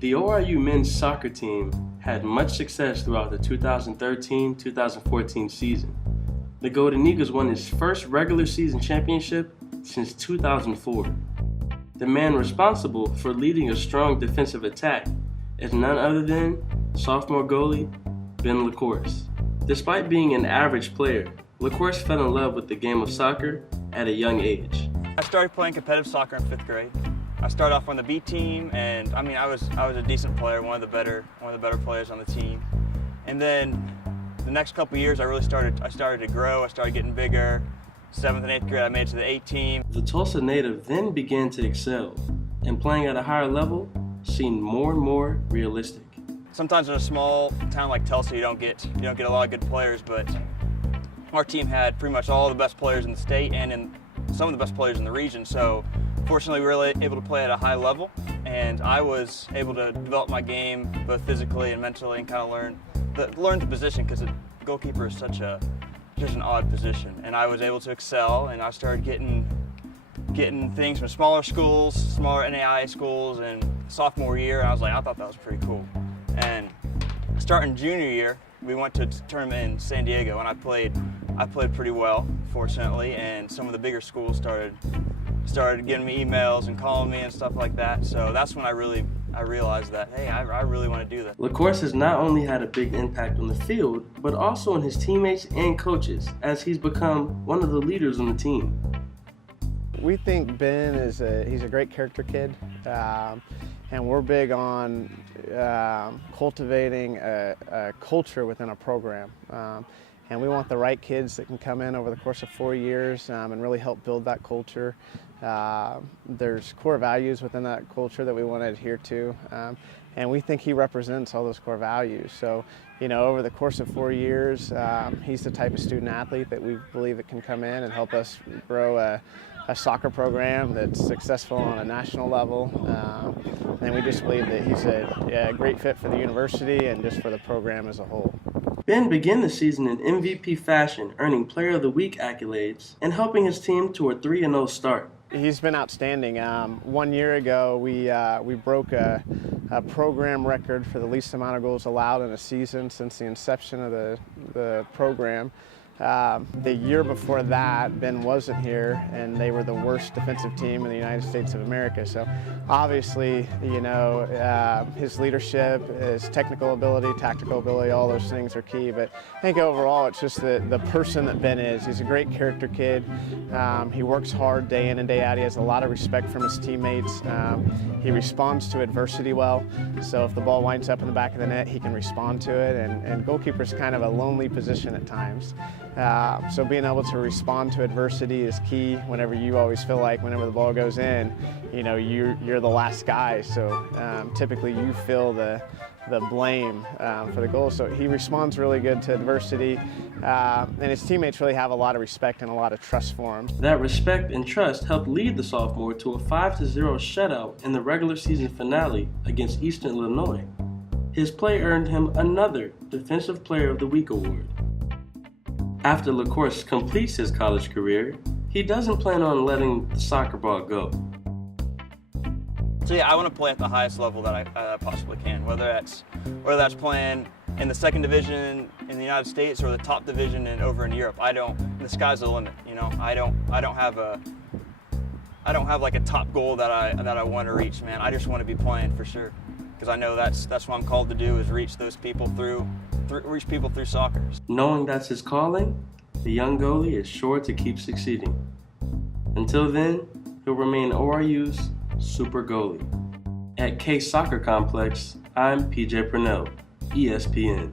The ORU men's soccer team had much success throughout the 2013-2014 season. The Golden Eagles won its first regular season championship since 2004. The man responsible for leading a strong defensive attack is none other than sophomore goalie Ben LaCourse. Despite being an average player, LaCourse fell in love with the game of soccer at a young age. I started playing competitive soccer in 5th grade. I started off on the B team, and I was a decent player, one of the better players on the team. And then the next couple years, I started to grow. I started getting bigger. 7th and 8th grade, I made it to the A team. The Tulsa native then began to excel, and playing at a higher level seemed more and more realistic. Sometimes in a small town like Tulsa, you don't get a lot of good players, but our team had pretty much all the best players in the state and some of the best players in the region. So fortunately, we were able to play at a high level, and I was able to develop my game both physically and mentally, and kind of learn the position, because the goalkeeper is such an odd position. And I was able to excel, and I started getting things from smaller schools, smaller NAIA schools, and sophomore year, I thought that was pretty cool. And starting junior year, we went to a tournament in San Diego, and I played pretty well, fortunately, and some of the bigger schools started getting me emails and calling me and stuff like that. So that's when I realized that, hey, I really want to do that. LaCourse has not only had a big impact on the field, but also on his teammates and coaches, as he's become one of the leaders on the team. We think Ben he's a great character kid, and we're big on cultivating a culture within a program. And we want the right kids that can come in over the course of 4 years and really help build that culture. There's core values within that culture that we want to adhere to, and we think he represents all those core values. So, over the course of 4 years, he's the type of student athlete that we believe that can come in and help us grow a soccer program that's successful on a national level. And we just believe that he's a great fit for the university and just for the program as a whole. Ben began the season in MVP fashion, earning Player of the Week accolades and helping his team to a 3-0 start. He's been outstanding. 1 year ago, we broke a program record for the least amount of goals allowed in a season since the inception of the program. The year before that, Ben wasn't here, and they were the worst defensive team in the United States of America. So obviously, his leadership, his technical ability, tactical ability, all those things are key. But I think overall, it's just the person that Ben is. He's a great character kid. He works hard day in and day out. He has a lot of respect from his teammates. He responds to adversity well. So if the ball winds up in the back of the net, he can respond to it. And goalkeeper's kind of a lonely position at times. So being able to respond to adversity is key. Whenever you always feel like whenever the ball goes in, you're the last guy. So typically you feel the blame for the goal. So he responds really good to adversity, and his teammates really have a lot of respect and a lot of trust for him. That respect and trust helped lead the sophomore to a 5-0 shutout in the regular season finale against Eastern Illinois. His play earned him another Defensive Player of the Week award. After LaCourse completes his college career, he doesn't plan on letting the soccer ball go. So yeah, I want to play at the highest level that I possibly can, whether that's playing in the 2nd division in the United States or the top division over in Europe. The sky's the limit. I don't have like a top goal that I want to reach, man. I just want to be playing for sure, because I know that's what I'm called to do, is reach those people reach people through soccer. Knowing that's his calling, the young goalie is sure to keep succeeding. Until then, he'll remain ORU's super goalie. At Case Soccer Complex, I'm PJ Purnell, ESPN.